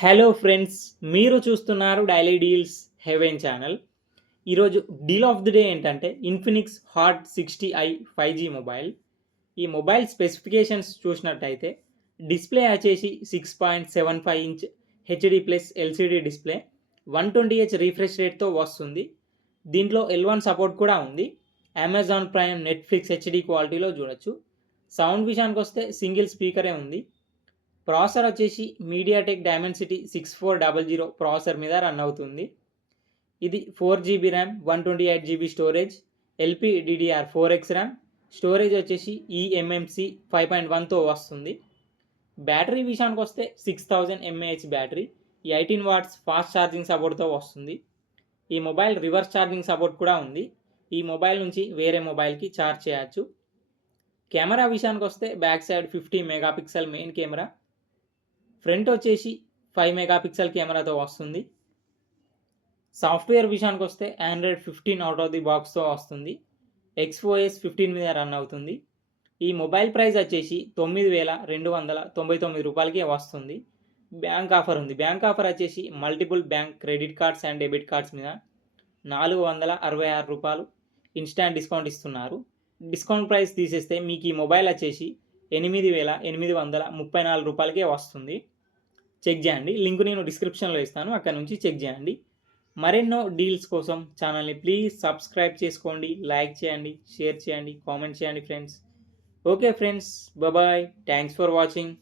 Hello friends, మీరు చూస్తున్నారు daily deals heaven channel. ఈరోజు డీల్ ఆఫ్ ది డే ఏంటంటే Infinix hot 60i 5G mobile. ఈ మొబైల్ స్పెసిఫికేషన్స్ చూసినట్టయితే డిస్ప్లే వచ్చేసి 6.75 inch HD plus LCD display, 120Hz refresh రేట్తో వస్తుంది. దీంట్లో L1 సపోర్ట్ కూడా ఉంది. అమెజాన్ ప్రైమ్, నెట్ఫ్లిక్స్ హెచ్డి క్వాలిటీలో చూడొచ్చు. సౌండ్ విషయానికి వస్తే సింగిల్ స్పీకరే ఉంది. ప్రాసెసర్ వచ్చేసి మీడియాటెక్ డైమెన్సిటీ 6400 ప్రాసెసర్ మీద రన్ అవుతుంది. ఇది 4GB RAM, 128GB storage, LPDDR4X RAM, storage వచ్చేసి eMMC 5.1తో వస్తుంది. బ్యాటరీ విషయానికి వస్తే 6000 mAh battery, 18 watts fast charging సపోర్ట్తో వస్తుంది. ఈ మొబైల్ రివర్స్ ఛార్జింగ్ సపోర్ట్ కూడా ఉంది. ఈ మొబైల్ నుంచి వేరే మొబైల్కి ఛార్జ్ చేయొచ్చు. కెమెరా విషయానికి వస్తే back side 50 megapixel main camera, front వచ్చేసి 5 మెగాపిక్సెల్ కెమెరాతో వస్తుంది. సాఫ్ట్వేర్ విషయానికి వస్తే ఆండ్రాయిడ్ 15 అవుట్ ఆఫ్ ది బాక్స్తో వస్తుంది. XOS 15 మీద రన్ అవుతుంది. ఈ మొబైల్ ప్రైస్ వచ్చేసి 9299 రూపాయలకి వస్తుంది. బ్యాంక్ ఆఫర్ ఉంది. బ్యాంక్ ఆఫర్ వచ్చేసి multiple bank credit cards and debit cards మీద 466 రూపాయలు ఇన్స్టాంట్ డిస్కౌంట్ ఇస్తున్నారు. డిస్కౌంట్ ప్రైస్ తీసేస్తే మీకు ఈ మొబైల్ వచ్చేసి 8834 రూపాయలకే వస్తుంది. చెక్ చేయండి. లింక్ నేను డిస్క్రిప్షన్లో ఇస్తాను, అక్కడ నుంచి చెక్ చేయండి. మరెన్నో డీల్స్ కోసం ఛానల్ని ప్లీజ్ సబ్స్క్రైబ్ చేసుకోండి, లైక్ చేయండి, షేర్ చేయండి, కామెంట్ చేయండి friends. Okay friends, bye. Thanks for watching.